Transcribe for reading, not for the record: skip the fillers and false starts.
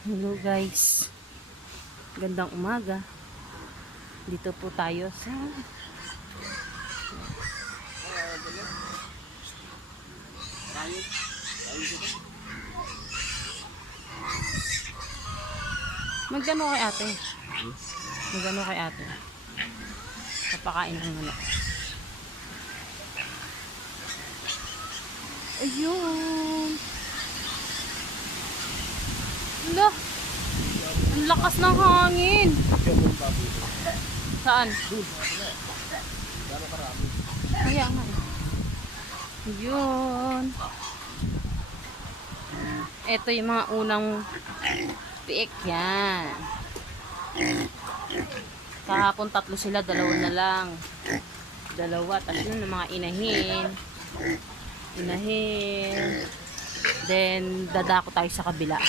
Hello guys, gandang umaga. Dito po tayo sa magano kay ate. Magano kay ate. Papakain ng manok. Ayun. Ala, ang lakas ng hangin. Saan? Kaya nga eh. Yun. Ito yung mga unang piik yan. Kahapon 3 sila, 2 na lang. 2, tapos yun ang mga inahin. Then dadako tayo sa kabila.